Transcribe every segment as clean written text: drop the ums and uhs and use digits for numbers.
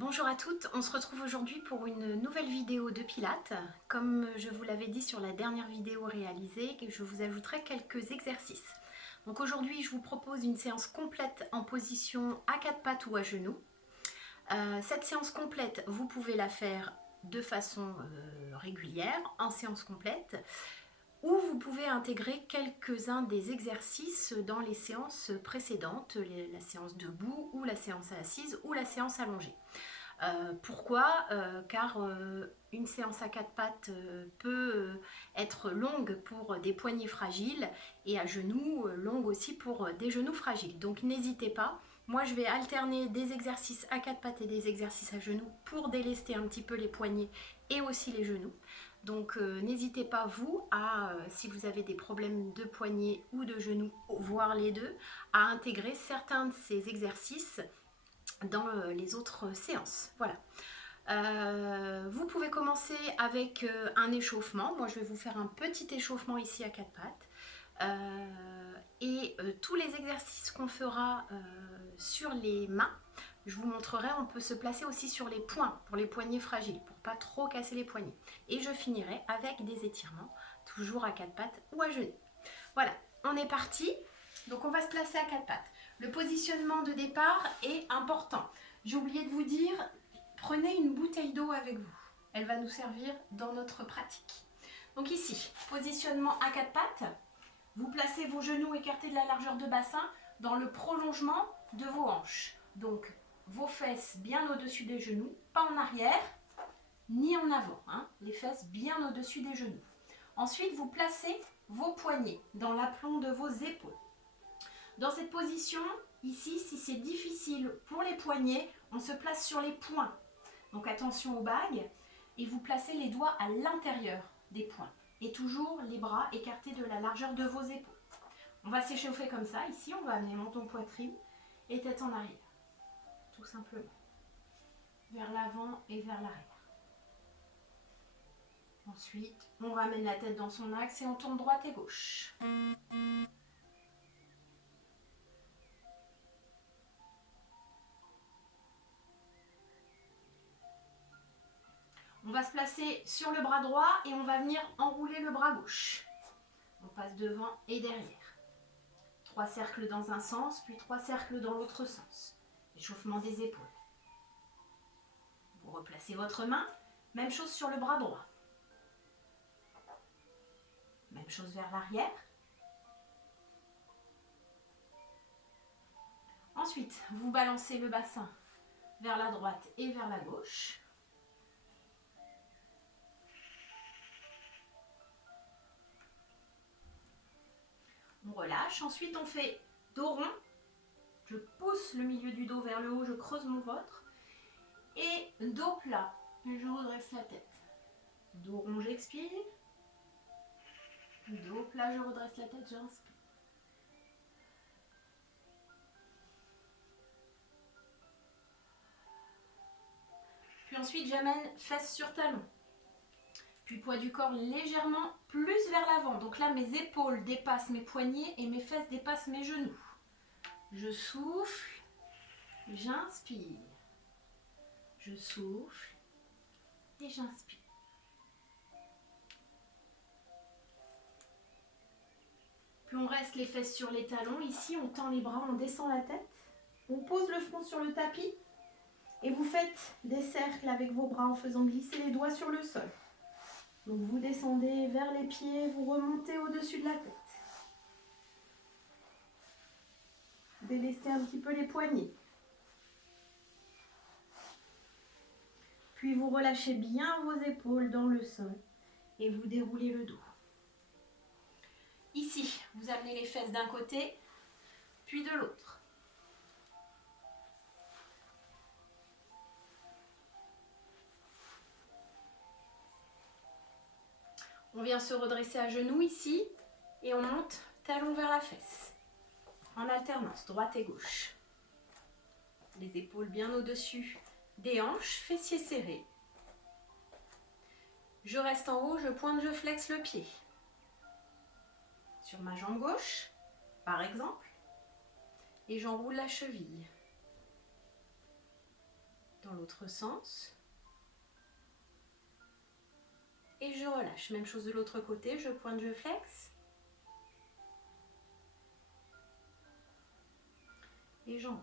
Bonjour à toutes, on se retrouve aujourd'hui pour une nouvelle vidéo de Pilates. Comme je vous l'avais dit sur la dernière vidéo réalisée, je vous ajouterai quelques exercices. Donc aujourd'hui, je vous propose une séance complète en position à quatre pattes ou à genoux. Cette séance complète, vous pouvez la faire de façon régulière, en séance complète, ou vous pouvez intégrer quelques-uns des exercices dans les séances précédentes, la séance debout ou la séance assise ou la séance allongée. Pourquoi Car une séance à quatre pattes peut être longue pour des poignets fragiles et à genoux, longue aussi pour des genoux fragiles. Donc n'hésitez pas, moi je vais alterner des exercices à quatre pattes et des exercices à genoux pour délester un petit peu les poignets et aussi les genoux. Donc n'hésitez pas vous à, si vous avez des problèmes de poignets ou de genoux, voire les deux, à intégrer certains de ces exercices dans les autres séances. Voilà. Vous pouvez commencer avec un échauffement. Moi, je vais vous faire un petit échauffement ici à quatre pattes. Tous les exercices qu'on fera sur les mains, je vous montrerai, on peut se placer aussi sur les poings pour les poignets fragiles, pour pas trop casser les poignets. Et je finirai avec des étirements, toujours à quatre pattes ou à genoux. Voilà, on est parti. Donc on va se placer à quatre pattes. Le positionnement de départ est important. J'ai oublié de vous dire, prenez une bouteille d'eau avec vous. Elle va nous servir dans notre pratique. Donc ici, positionnement à quatre pattes. Vous placez vos genoux écartés de la largeur de bassin dans le prolongement de vos hanches. Donc vos fesses bien au-dessus des genoux, pas en arrière ni en avant. Les fesses bien au-dessus des genoux. Ensuite, vous placez vos poignets dans l'aplomb de vos épaules. Dans cette position, ici, si c'est difficile pour les poignets, on se place sur les poings. Donc attention aux bagues et vous placez les doigts à l'intérieur des poings. Et toujours les bras écartés de la largeur de vos épaules. On va s'échauffer comme ça. Ici, on va amener menton poitrine et tête en arrière. Tout simplement. Vers l'avant et vers l'arrière. Ensuite, on ramène la tête dans son axe et on tourne droite et gauche. On va se placer sur le bras droit et on va venir enrouler le bras gauche. On passe devant et derrière. 3 cercles dans un sens, puis 3 cercles dans l'autre sens. Échauffement des épaules. Vous replacez votre main. Même chose sur le bras droit. Même chose vers l'arrière. Ensuite, vous balancez le bassin vers la droite et vers la gauche. On relâche. Ensuite, on fait dos rond. Je pousse le milieu du dos vers le haut, je creuse mon ventre. Et dos plat. Et je redresse la tête. Dos rond, j'expire. Dos plat, je redresse la tête, j'inspire. Puis ensuite, j'amène fesses sur talon. Puis poids du corps légèrement plus vers l'avant. Donc là, mes épaules dépassent mes poignets et mes fesses dépassent mes genoux. Je souffle, j'inspire. Je souffle et j'inspire. Puis on reste les fesses sur les talons. Ici, on tend les bras, on descend la tête. On pose le front sur le tapis. Et vous faites des cercles avec vos bras en faisant glisser les doigts sur le sol. Donc vous descendez vers les pieds, vous remontez au-dessus de la tête. Délestez un petit peu les poignets. Puis vous relâchez bien vos épaules dans le sol et vous déroulez le dos. Ici, vous amenez les fesses d'un côté, puis de l'autre. On vient se redresser à genoux ici et on monte talon vers la fesse. En alternance, droite et gauche. Les épaules bien au-dessus des hanches, fessiers serrés. Je reste en haut, je pointe, je flexe le pied. Sur ma jambe gauche, par exemple, et j'enroule la cheville. dans l'autre sens. Et je relâche. Même chose de l'autre côté, je pointe, je flexe. Et j'enroule.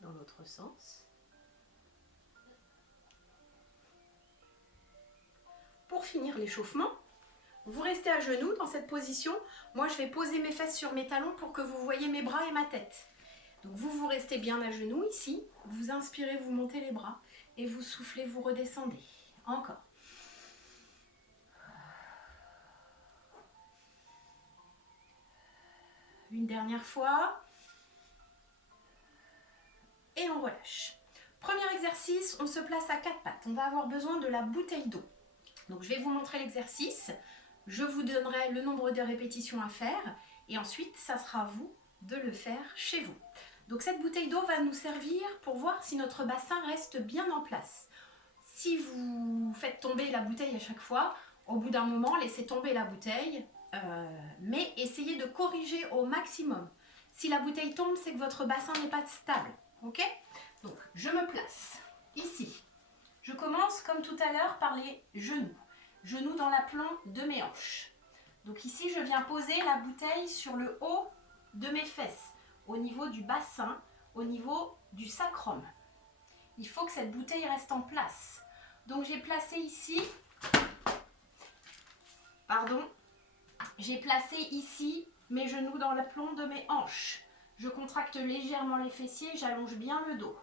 Dans l'autre sens. Pour finir l'échauffement, vous restez à genoux dans cette position. Moi, je vais poser mes fesses sur mes talons pour que vous voyez mes bras et ma tête. Donc vous restez bien à genoux ici. Vous inspirez, vous montez les bras. Et vous soufflez, vous redescendez. Encore. Une dernière fois. Et on relâche. Premier exercice, on se place à quatre pattes. On va avoir besoin de la bouteille d'eau. Donc je vais vous montrer l'exercice. Je vous donnerai le nombre de répétitions à faire. Et ensuite, ça sera à vous de le faire chez vous. Donc cette bouteille d'eau va nous servir pour voir si notre bassin reste bien en place. Si vous faites tomber la bouteille à chaque fois, au bout d'un moment, laissez tomber la bouteille, mais essayez de corriger au maximum. Si la bouteille tombe, c'est que votre bassin n'est pas stable. Ok? Donc je me place ici. Je commence comme tout à l'heure par les genoux. Genoux dans l'aplomb de mes hanches. Donc ici, je viens poser la bouteille sur le haut de mes fesses, au niveau du bassin, au niveau du sacrum. Il faut que cette bouteille reste en place. Donc j'ai placé ici, j'ai placé ici mes genoux dans l'aplomb de mes hanches. Je contracte légèrement les fessiers, j'allonge bien le dos.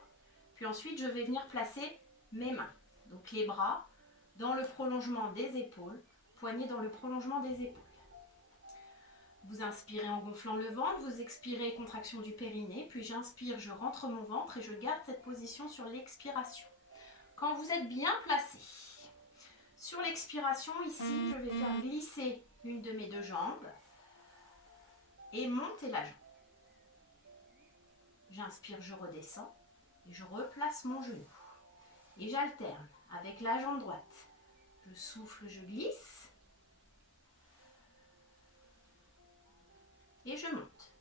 Puis ensuite, je vais venir placer mes mains. Donc les bras dans le prolongement des épaules, poignets dans le prolongement des épaules. Vous inspirez en gonflant le ventre, vous expirez, contraction du périnée, puis j'inspire, je rentre mon ventre et je garde cette position sur l'expiration. Quand vous êtes bien placé, sur l'expiration, ici, je vais faire glisser une de mes deux jambes et monter la jambe. J'inspire, je redescends et je replace mon genou. Et j'alterne avec la jambe droite. Je souffle, je glisse. Et je monte.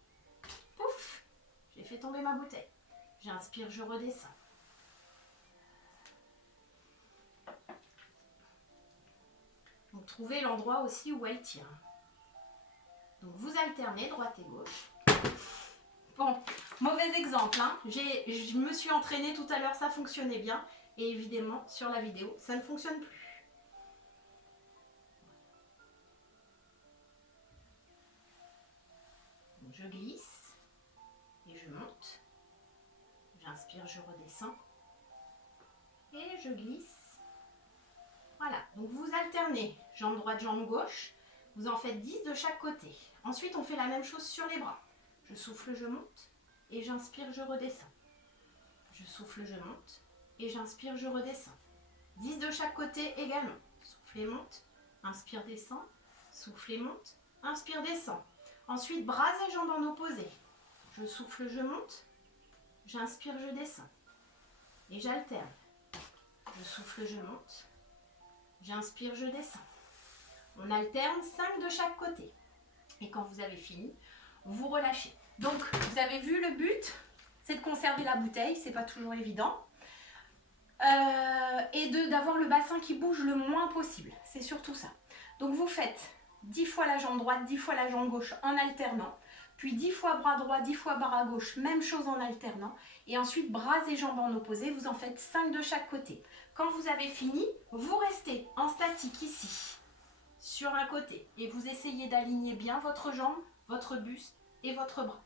Pouf! J'ai fait tomber ma bouteille. J'inspire, je redescends. Donc trouvez l'endroit aussi où elle tient. Donc vous alternez droite et gauche. Bon, mauvais exemple, hein. Je me suis entraînée tout à l'heure, ça fonctionnait bien. Et évidemment, sur la vidéo, ça ne fonctionne plus. Donc, je glisse et je monte. J'inspire, je redescends. Et je glisse. Voilà, donc vous alternez jambe droite, jambe gauche. Vous en faites 10 de chaque côté. Ensuite, on fait la même chose sur les bras. Je souffle, je monte. Et j'inspire, je redescends. Je souffle, je monte. Et j'inspire, je redescends. 10 de chaque côté également. Souffle et monte. Inspire, descend. Souffle et monte. Inspire, descend. Ensuite, bras et jambes en opposé. Je souffle, je monte. J'inspire, je descends. Et j'alterne. Je souffle, je monte. J'inspire, je descends. On alterne 5 de chaque côté. Et quand vous avez fini, vous relâchez. Donc, vous avez vu le but, c'est de conserver la bouteille, c'est pas toujours évident. Et d'avoir le bassin qui bouge le moins possible. C'est surtout ça. Donc, vous faites 10 fois la jambe droite, 10 fois la jambe gauche en alternant. Puis 10 fois bras droit, 10 fois bras gauche, même chose en alternant. Et ensuite, bras et jambes en opposé, vous en faites 5 de chaque côté. Quand vous avez fini, vous restez en statique ici, sur un côté. Et vous essayez d'aligner bien votre jambe, votre buste et votre bras.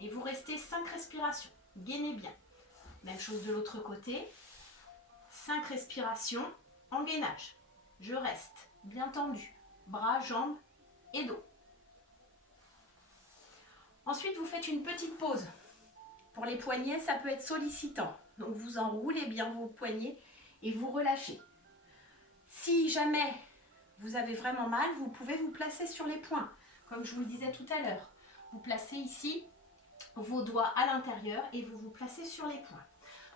Et vous restez 5 respirations. Gainez bien. Même chose de l'autre côté. 5 respirations en gainage. Je reste bien tendu. Bras, jambes et dos. Ensuite, vous faites une petite pause. Pour les poignets, ça peut être sollicitant. Donc, vous enroulez bien vos poignets et vous relâchez. Si jamais vous avez vraiment mal, vous pouvez vous placer sur les poings. Comme je vous le disais tout à l'heure. Vous placez ici vos doigts à l'intérieur et vous vous placez sur les poings.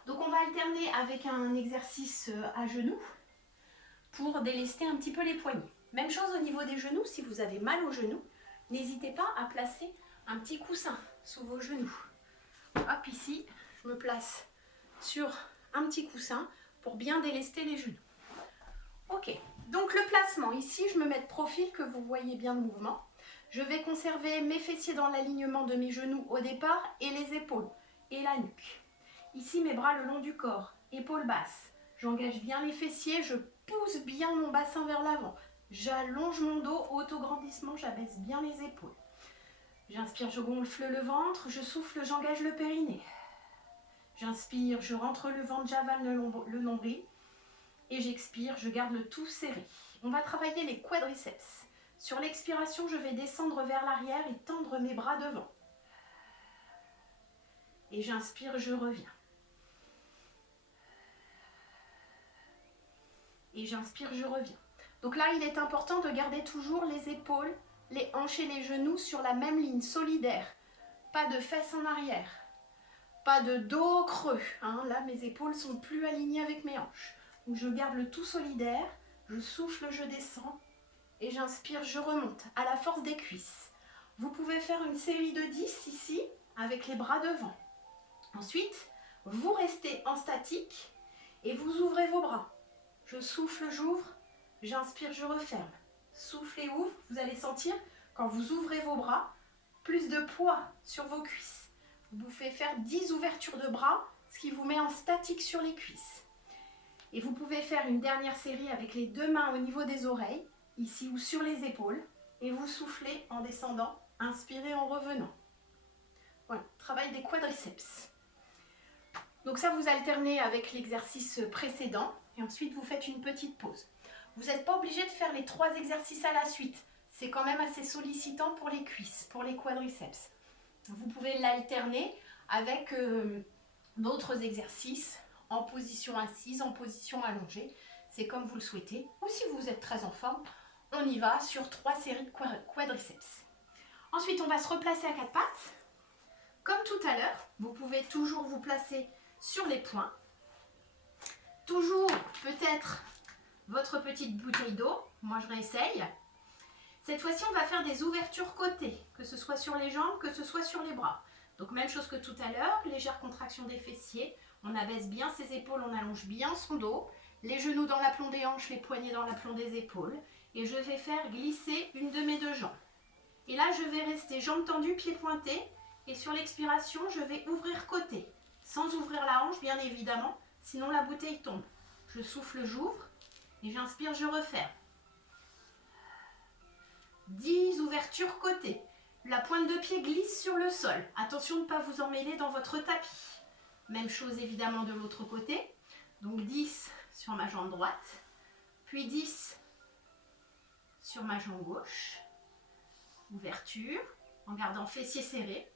Donc, on va alterner avec un exercice à genoux pour délester un petit peu les poignets. Même chose au niveau des genoux, si vous avez mal aux genoux, n'hésitez pas à placer un petit coussin sous vos genoux. Hop, ici, je me place sur un petit coussin pour bien délester les genoux. Ok, donc le placement, ici je me mets de profil, que vous voyez bien le mouvement. Je vais conserver mes fessiers dans l'alignement de mes genoux au départ et les épaules et la nuque. Ici mes bras le long du corps, épaules basses. J'engage bien les fessiers, je pousse bien mon bassin vers l'avant. J'allonge mon dos, auto-grandissement, j'abaisse bien les épaules. J'inspire, je gonfle le ventre, je souffle, j'engage le périnée. J'inspire, je rentre le ventre, j'avale le nombril. Et j'expire, je garde le tout serré. On va travailler les quadriceps. Sur l'expiration, je vais descendre vers l'arrière et tendre mes bras devant. Et j'inspire, je reviens. Et j'inspire, je reviens. Donc là, il est important de garder toujours les épaules, les hanches et les genoux sur la même ligne solidaire. Pas de fesses en arrière. Pas de dos creux. Là, mes épaules sont plus alignées avec mes hanches. Donc je garde le tout solidaire. Je souffle, je descends. Et j'inspire, je remonte à la force des cuisses. Vous pouvez faire une série de 10 ici, avec les bras devant. Ensuite, vous restez en statique et vous ouvrez vos bras. Je souffle, j'ouvre, j'inspire, je referme. Souffle et ouvre, vous allez sentir, quand vous ouvrez vos bras, plus de poids sur vos cuisses. Vous pouvez faire 10 ouvertures de bras, ce qui vous met en statique sur les cuisses. Et vous pouvez faire une dernière série avec les deux mains au niveau des oreilles, ici ou sur les épaules, et vous soufflez en descendant, inspirez en revenant. Voilà, travail des quadriceps. Donc ça, vous alternez avec l'exercice précédent, et ensuite vous faites une petite pause. Vous n'êtes pas obligé de faire les 3 exercices à la suite. C'est quand même assez sollicitant pour les cuisses, pour les quadriceps. Vous pouvez l'alterner avec d'autres exercices en position assise, en position allongée. C'est comme vous le souhaitez. Ou si vous êtes très en forme, on y va sur 3 séries de quadriceps. Ensuite, on va se replacer à 4 pattes. Comme tout à l'heure, vous pouvez toujours vous placer sur les poings. Toujours peut-être votre petite bouteille d'eau. Moi, je réessaye. Cette fois-ci, on va faire des ouvertures côté, que ce soit sur les jambes, que ce soit sur les bras. Donc, même chose que tout à l'heure, légère contraction des fessiers. On abaisse bien ses épaules, on allonge bien son dos. Les genoux dans l'aplomb des hanches, les poignets dans l'aplomb des épaules. Et je vais faire glisser une de mes 2 jambes. Et là, je vais rester jambes tendues, pieds pointés. Et sur l'expiration, je vais ouvrir côté. Sans ouvrir la hanche, bien évidemment, sinon la bouteille tombe. Je souffle, j'ouvre. Et j'inspire, je referme. 10 ouvertures côté. La pointe de pied glisse sur le sol. Attention de ne pas vous emmêler dans votre tapis. Même chose évidemment de l'autre côté. Donc 10 sur ma jambe droite. Puis 10 sur ma jambe gauche. Ouverture en gardant fessiers serrés.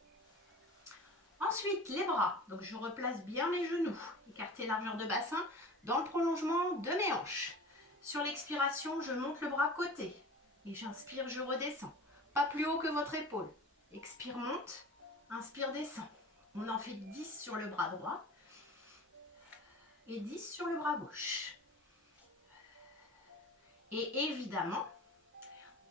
Ensuite les bras. Donc je replace bien mes genoux. Écartez largeur de bassin dans le prolongement de mes hanches. Sur l'expiration, je monte le bras côté. Et j'inspire, je redescends. Pas plus haut que votre épaule. Expire, monte. Inspire, descend. On en fait 10 sur le bras droit. Et 10 sur le bras gauche. Et évidemment,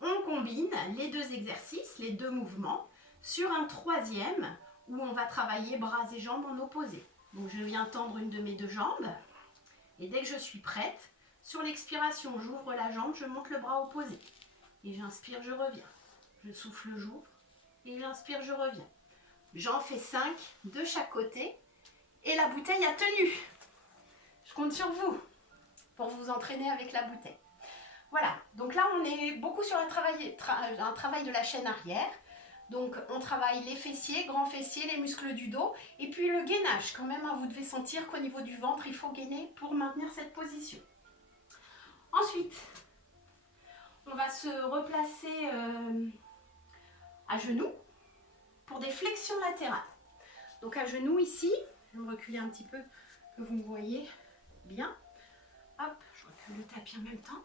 on combine les 2 exercices, les 2 mouvements, sur un 3e où on va travailler bras et jambes en opposé. Donc je viens tendre une de mes 2 jambes. Et dès que je suis prête, sur l'expiration, j'ouvre la jambe, je monte le bras opposé. Et j'inspire, je reviens. Je souffle, j'ouvre. Et j'inspire, je reviens. J'en fais 5 de chaque côté. Et la bouteille a tenu. Je compte sur vous pour vous entraîner avec la bouteille. Voilà, donc là on est beaucoup sur un travail de la chaîne arrière. Donc on travaille les fessiers, grands fessiers, les muscles du dos. Et puis le gainage quand même, vous devez sentir qu'au niveau du ventre, il faut gainer pour maintenir cette position. Ensuite, on va se replacer à genoux pour des flexions latérales. Donc à genoux ici, je vais me reculer un petit peu, que vous me voyez bien. Hop, je recule le tapis en même temps.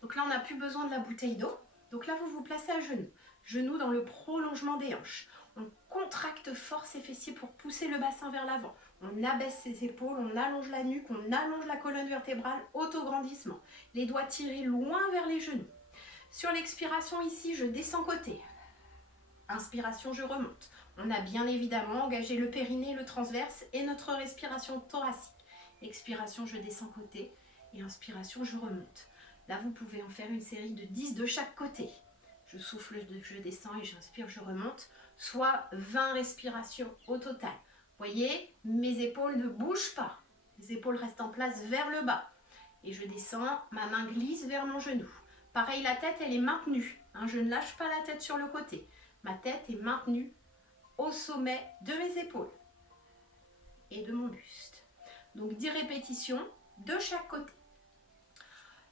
Donc là, on n'a plus besoin de la bouteille d'eau. Donc là, vous vous placez à genoux. Genoux dans le prolongement des hanches. On contracte fort ses fessiers pour pousser le bassin vers l'avant. On abaisse ses épaules, on allonge la nuque, on allonge la colonne vertébrale, auto-grandissement. Les doigts tirés loin vers les genoux. Sur l'expiration ici, je descends côté. Inspiration, je remonte. On a bien évidemment engagé le périnée, le transverse et notre respiration thoracique. Expiration, je descends côté et inspiration, je remonte. Là, vous pouvez en faire une série de 10 de chaque côté. Je souffle, je descends et j'inspire, je remonte. Soit 20 respirations au total. Vous voyez, mes épaules ne bougent pas. Les épaules restent en place vers le bas. Et je descends, ma main glisse vers mon genou. Pareil, la tête, elle est maintenue. Hein, je ne lâche pas la tête sur le côté. Ma tête est maintenue au sommet de mes épaules et de mon buste. Donc 10 répétitions de chaque côté.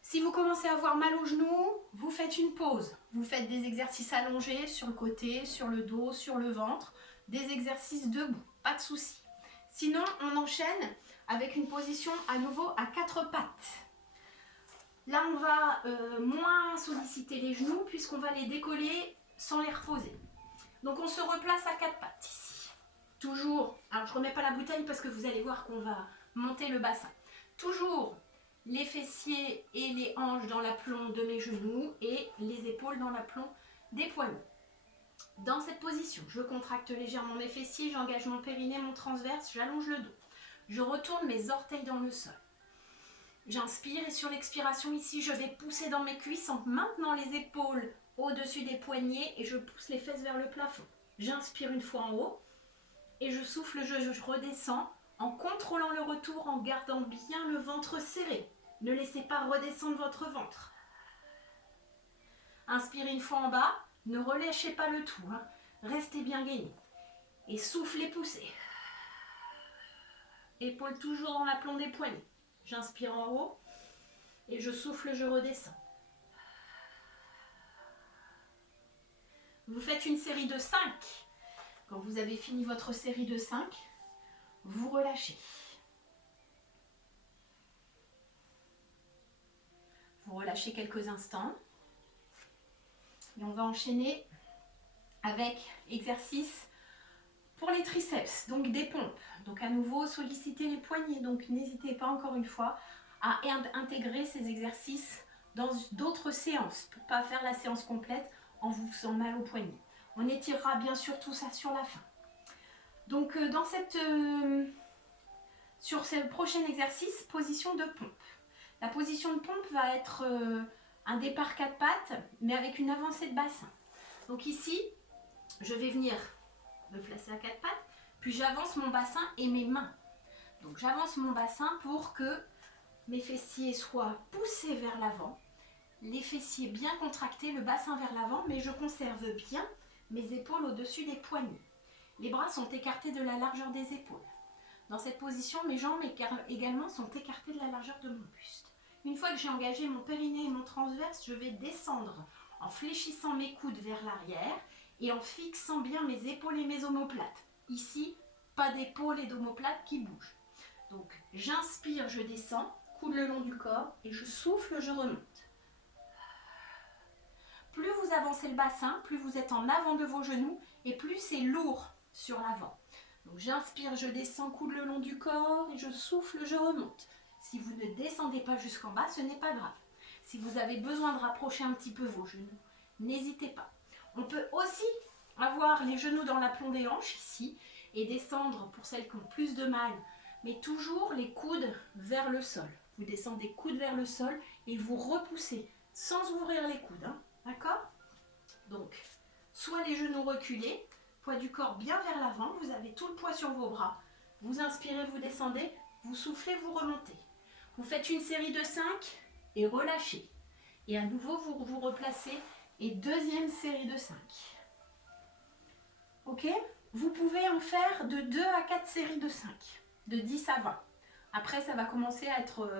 Si vous commencez à avoir mal aux genoux, vous faites une pause. Vous faites des exercices allongés sur le côté, sur le dos, sur le ventre. Des exercices debout, pas de souci. Sinon, on enchaîne avec une position à nouveau à 4 pattes. Là, on va moins solliciter les genoux puisqu'on va les décoller sans les reposer. Donc, on se replace à 4 pattes ici. Toujours, alors je ne remets pas la bouteille parce que vous allez voir qu'on va monter le bassin. Toujours les fessiers et les hanches dans l'aplomb de mes genoux et les épaules dans l'aplomb des poignets. Dans cette position, je contracte légèrement mes fessiers, j'engage mon périnée, mon transverse, j'allonge le dos. Je retourne mes orteils dans le sol. J'inspire et sur l'expiration ici, je vais pousser dans mes cuisses en maintenant les épaules au-dessus des poignets et je pousse les fesses vers le plafond. J'inspire une fois en haut et je souffle, je redescends en contrôlant le retour, en gardant bien le ventre serré. Ne laissez pas redescendre votre ventre. Inspirez une fois en bas, ne relâchez pas le tout, hein. Restez bien gainé. Et soufflez, poussez. Épaules toujours dans l'aplomb des poignets. J'inspire en haut et je souffle, je redescends. Vous faites une série de 5. Quand vous avez fini votre série de 5, vous relâchez. Vous relâchez quelques instants. Et on va enchaîner avec exercice pour les triceps, donc des pompes. Donc à nouveau, sollicitez les poignets. Donc n'hésitez pas encore une fois à intégrer ces exercices dans d'autres séances pour ne pas faire la séance complète en vous faisant mal aux poignets. On étirera bien sûr tout ça sur la fin. Donc sur ce prochain exercice, position de pompe. La position de pompe va être un départ 4 pattes, mais avec une avancée de bassin. Donc ici, je vais venir me placer à 4 pattes, puis j'avance mon bassin et mes mains. Donc j'avance mon bassin pour que mes fessiers soient poussés vers l'avant, les fessiers bien contractés, le bassin vers l'avant, mais je conserve bien mes épaules au-dessus des poignets. Les bras sont écartés de la largeur des épaules. Dans cette position, mes jambes également sont écartées de la largeur de mon buste. Une fois que j'ai engagé mon périnée et mon transverse, je vais descendre en fléchissant mes coudes vers l'arrière et en fixant bien mes épaules et mes omoplates. Ici, pas d'épaules et d'omoplates qui bougent. Donc, j'inspire, je descends, coude le long du corps et je souffle, je remonte. Plus vous avancez le bassin, plus vous êtes en avant de vos genoux et plus c'est lourd sur l'avant. Donc j'inspire, je descends, coude le long du corps et je souffle, je remonte. Si vous ne descendez pas jusqu'en bas, ce n'est pas grave. Si vous avez besoin de rapprocher un petit peu vos genoux, n'hésitez pas. On peut aussi avoir les genoux dans l'aplomb des hanches ici et descendre pour celles qui ont plus de mal, mais toujours les coudes vers le sol. Vous descendez coudes vers le sol et vous repoussez sans ouvrir les coudes. Hein. D'accord? Donc, soit les genoux reculés, poids du corps bien vers l'avant, vous avez tout le poids sur vos bras. Vous inspirez, vous descendez, vous soufflez, vous remontez. Vous faites une série de 5 et relâchez. Et à nouveau, vous vous replacez et deuxième série de 5. Ok? Vous pouvez en faire de 2 à 4 séries de 5, de 10 à 20. Après, ça va commencer à être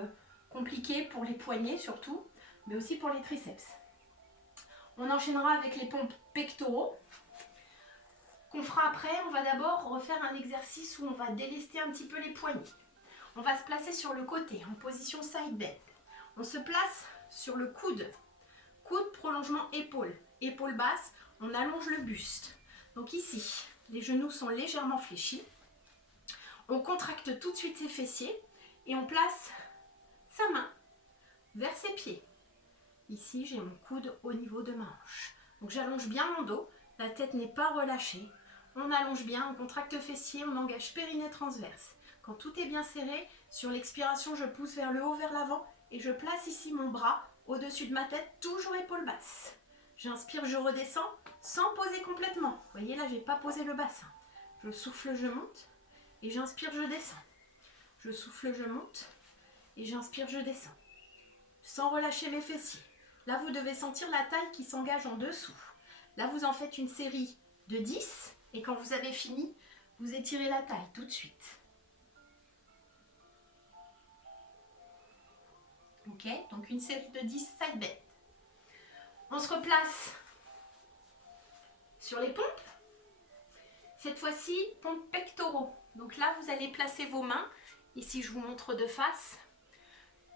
compliqué pour les poignets surtout, mais aussi pour les triceps. On enchaînera avec les pompes pectoraux qu'on fera après. On va d'abord refaire un exercice où on va délester un petit peu les poignets. On va se placer sur le côté en position side bend. On se place sur le coude. Coude, prolongement épaule. Épaule basse, on allonge le buste. Donc ici, les genoux sont légèrement fléchis. On contracte tout de suite ses fessiers et on place sa main vers ses pieds. Ici, j'ai mon coude au niveau de ma hanche. Donc j'allonge bien mon dos, La tête n'est pas relâchée. On allonge bien, on contracte fessier, on engage périnée transverse. Quand tout est bien serré, sur l'expiration, je pousse vers le haut, vers l'avant et je place ici mon bras au-dessus de ma tête, toujours épaule basse. J'inspire, je redescends sans poser complètement. Vous voyez là, je n'ai pas posé le bassin. Je souffle, je monte et j'inspire, je descends. Je souffle, je monte et j'inspire, je descends. Sans relâcher les fessiers. Là, vous devez sentir la taille qui s'engage en dessous. Là, vous en faites une série de 10 et quand vous avez fini, vous étirez la taille tout de suite. Ok, donc une série de 10 side bend. On se replace sur les pompes. Cette fois-ci, pompes pectoraux. Donc là, vous allez placer vos mains. Ici, je vous montre de face.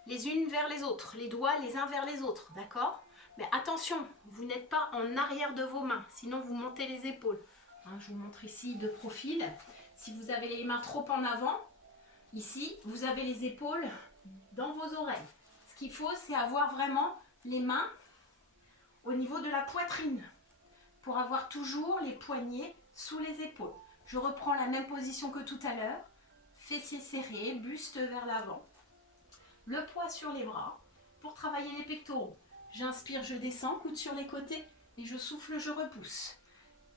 Les unes vers les autres. Les doigts les uns vers les autres. D'accord? Mais attention, vous n'êtes pas en arrière de vos mains. Sinon, vous montez les épaules. Hein, je vous montre ici de profil. Si vous avez les mains trop en avant, ici, vous avez les épaules dans vos oreilles. Ce qu'il faut, c'est avoir vraiment les mains au niveau de la poitrine pour avoir toujours les poignets sous les épaules. Je reprends la même position que tout à l'heure. Fessiers serrés, buste vers l'avant. Le poids sur les bras pour travailler les pectoraux. J'inspire, je descends, coude sur les côtés et je souffle, je repousse.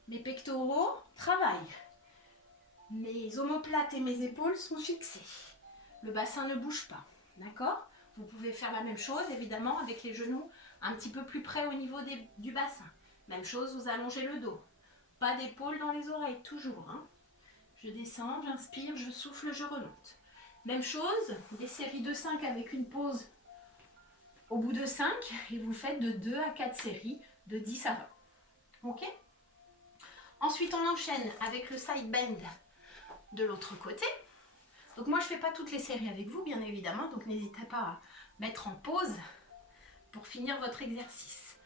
Mes pectoraux travaillent. Mes omoplates et mes épaules sont fixées. Le bassin ne bouge pas. D'accord? Vous pouvez faire la même chose, évidemment, avec les genoux un petit peu plus près au niveau du bassin. Même chose, vous allongez le dos. Pas d'épaule dans les oreilles, toujours. Hein. Je descends, j'inspire, je souffle, je remonte. Même chose, des séries de 5 avec une pause au bout de 5 et vous faites de 2 à 4 séries de 10 à 20. Ok? Ensuite, on enchaîne avec le side bend de l'autre côté. Donc moi, je ne fais pas toutes les séries avec vous, bien évidemment, donc n'hésitez pas à mettre en pause pour finir votre exercice.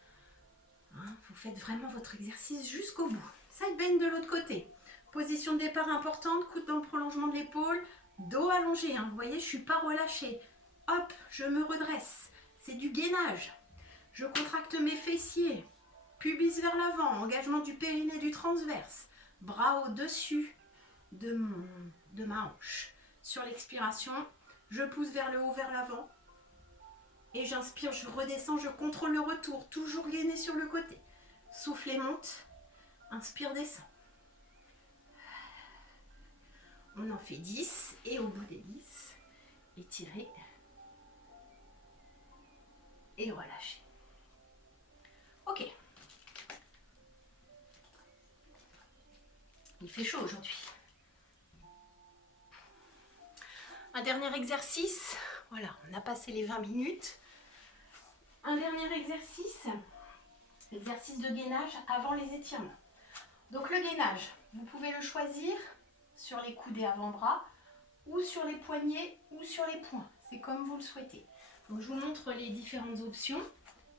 Hein, vous faites vraiment votre exercice jusqu'au bout. Side bend de l'autre côté. Position de départ importante, coude dans le prolongement de l'épaule, dos allongé. Hein, vous voyez, je ne suis pas relâchée. Hop, je me redresse. C'est du gainage. Je contracte mes fessiers. Pubis vers l'avant, engagement du périnée du transverse. Bras au-dessus de ma hanche. Sur l'expiration, je pousse vers le haut, vers l'avant. Et j'inspire, je redescends, je contrôle le retour. Toujours gainé sur le côté. Souffle et monte. Inspire, descend. On en fait 10. Et au bout des 10, étirez. Et relâchez. Ok. Il fait chaud aujourd'hui. Un dernier exercice. Voilà, on a passé les 20 minutes. Un dernier exercice. Exercice de gainage avant les étirements. Donc le gainage, vous pouvez le choisir sur les coudes et avant-bras ou sur les poignets ou sur les poings. C'est comme vous le souhaitez. Donc je vous montre les différentes options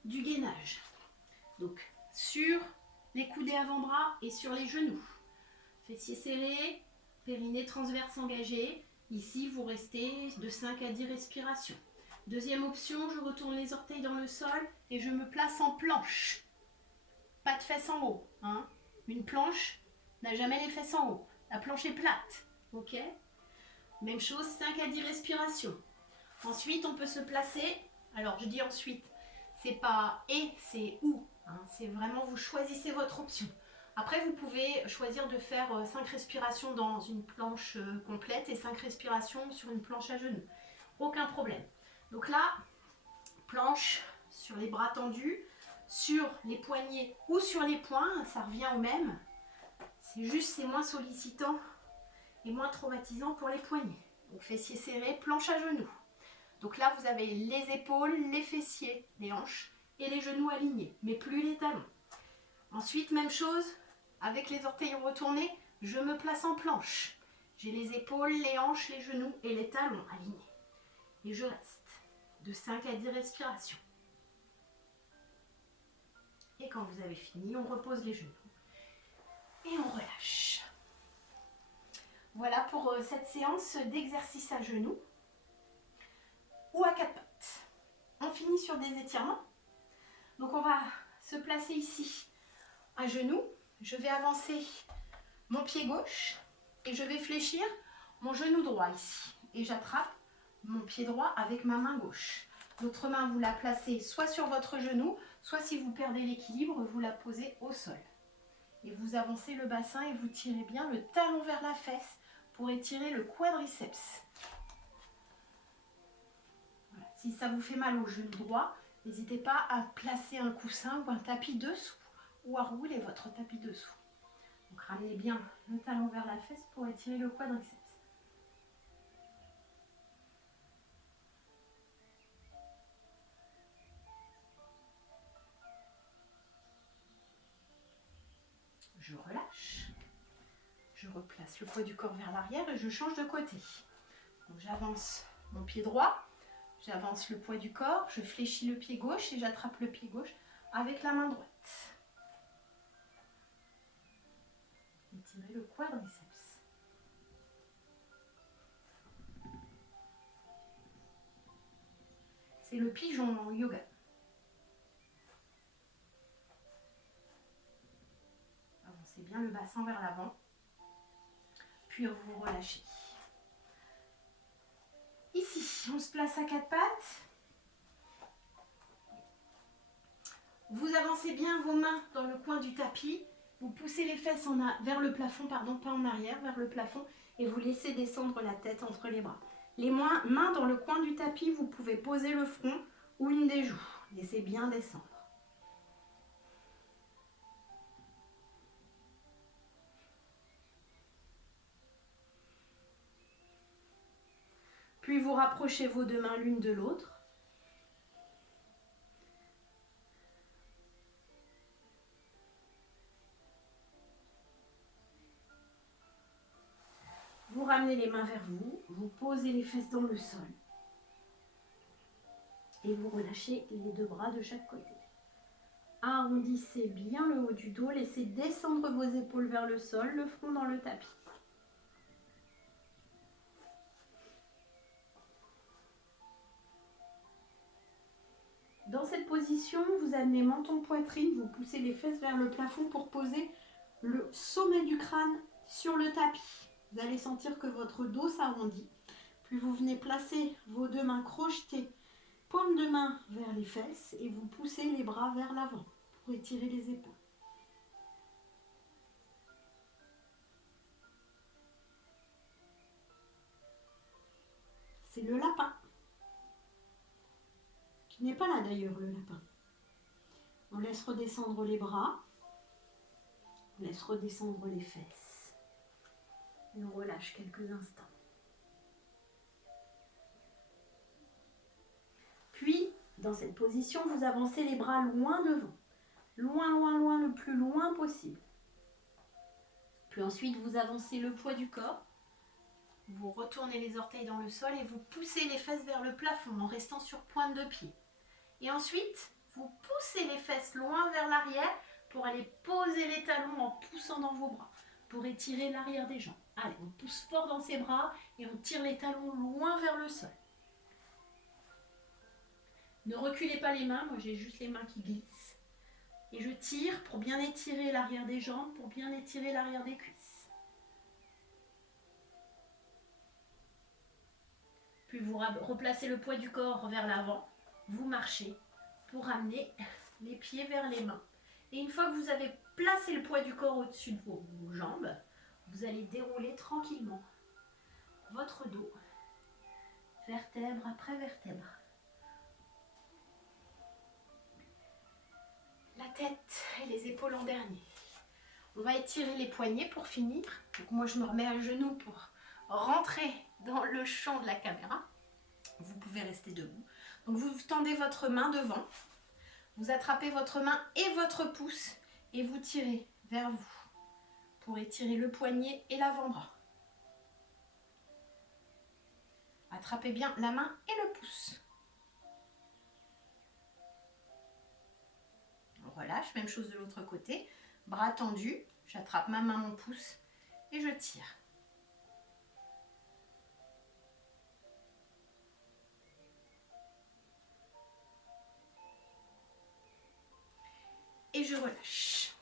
du gainage. Donc sur les coudes et avant-bras et sur les genoux. Fessiers serrés, périnée transverse engagé. Ici, vous restez de 5 à 10 respirations. Deuxième option, je retourne les orteils dans le sol et je me place en planche. Pas de fesses en haut. Hein. Une planche n'a jamais les fesses en haut. La planche est plate. Ok? Même chose, 5 à 10 respirations. Ensuite, on peut se placer. Alors, je dis ensuite, c'est pas et, c'est ou. Hein. C'est vraiment, vous choisissez votre option. Après, vous pouvez choisir de faire 5 respirations dans une planche complète et 5 respirations sur une planche à genoux. Aucun problème. Donc là, planche sur les bras tendus, sur les poignets ou sur les poings, ça revient au même. C'est juste, c'est moins sollicitant et moins traumatisant pour les poignets. Donc fessiers serrés, planche à genoux. Donc là, vous avez les épaules, les fessiers, les hanches et les genoux alignés, mais plus les talons. Ensuite, même chose. Avec les orteils retournés, je me place en planche. J'ai les épaules, les hanches, les genoux et les talons alignés. Et je reste de 5 à 10 respirations. Et quand vous avez fini, on repose les genoux. Et on relâche. Voilà pour cette séance d'exercice à genoux ou à quatre pattes. On finit sur des étirements. Donc on va se placer ici à genoux. je vais avancer mon pied gauche et je vais fléchir mon genou droit ici. Et j'attrape mon pied droit avec ma main gauche. L'autre main, vous la placez soit sur votre genou, soit si vous perdez l'équilibre, vous la posez au sol. Et vous avancez le bassin et vous tirez bien le talon vers la fesse pour étirer le quadriceps. Voilà. Si ça vous fait mal au genou droit, n'hésitez pas à placer un coussin ou un tapis dessous ou à rouler votre tapis dessous. Donc ramenez bien le talon vers la fesse pour étirer le quadriceps. Je relâche, je replace le poids du corps vers l'arrière et je change de côté. Donc j'avance mon pied droit, j'avance le poids du corps, je fléchis le pied gauche et j'attrape le pied gauche avec la main droite. Étirez le quadriceps. C'est le pigeon en yoga. Avancez bien le bassin vers l'avant, puis vous relâchez. Ici, on se place à quatre pattes. Vous avancez bien vos mains dans le coin du tapis. Vous poussez les fesses vers le plafond, pardon, pas en arrière, vers le plafond. Et vous laissez descendre la tête entre les bras. Les mains dans le coin du tapis, vous pouvez poser le front ou une des joues. Laissez bien descendre. Puis vous rapprochez vos deux mains l'une de l'autre. Vous ramenez les mains vers vous, vous posez les fesses dans le sol. Et vous relâchez les deux bras de chaque côté. Arrondissez bien le haut du dos, laissez descendre vos épaules vers le sol, le front dans le tapis. Dans cette position, vous amenez menton-poitrine, vous poussez les fesses vers le plafond pour poser le sommet du crâne sur le tapis. Vous allez sentir que votre dos s'arrondit. Puis vous venez placer vos deux mains crochetées, paume de main vers les fesses et vous poussez les bras vers l'avant pour étirer les épaules. C'est le lapin. Qui n'est pas là d'ailleurs, le lapin. On laisse redescendre les bras. On laisse redescendre les fesses. Et on relâche quelques instants. Puis, dans cette position, vous avancez les bras loin devant. Loin, loin, loin, le plus loin possible. Puis ensuite, vous avancez le poids du corps. Vous retournez les orteils dans le sol et vous poussez les fesses vers le plafond en restant sur pointe de pied. Et ensuite, vous poussez les fesses loin vers l'arrière pour aller poser les talons en poussant dans vos bras, pour étirer l'arrière des jambes. Allez, on pousse fort dans ses bras et on tire les talons loin vers le sol. Ne reculez pas les mains, moi j'ai juste les mains qui glissent. Et je tire pour bien étirer l'arrière des jambes, pour bien étirer l'arrière des cuisses. Puis vous replacez le poids du corps vers l'avant. Vous marchez pour amener les pieds vers les mains. Et une fois que vous avez placé le poids du corps au-dessus de vos jambes, vous allez dérouler tranquillement votre dos, vertèbre après vertèbre. La tête et les épaules en dernier. On va étirer les poignets pour finir. Donc moi je me remets à genoux pour rentrer dans le champ de la caméra. Vous pouvez rester debout. Donc vous tendez votre main devant. Vous attrapez votre main et votre pouce et vous tirez vers vous pour étirer le poignet et l'avant-bras. Attrapez bien la main et le pouce. On relâche, même chose de l'autre côté. Bras tendus, j'attrape ma main, mon pouce et je tire. Et je relâche.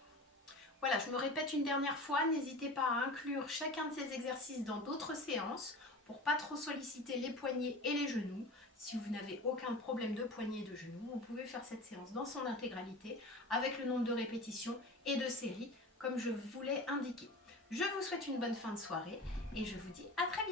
Voilà, je me répète une dernière fois, n'hésitez pas à inclure chacun de ces exercices dans d'autres séances pour pas trop solliciter les poignets et les genoux. Si vous n'avez aucun problème de poignets et de genoux, vous pouvez faire cette séance dans son intégralité avec le nombre de répétitions et de séries comme je vous l'ai indiqué. Je vous souhaite une bonne fin de soirée et je vous dis à très bientôt.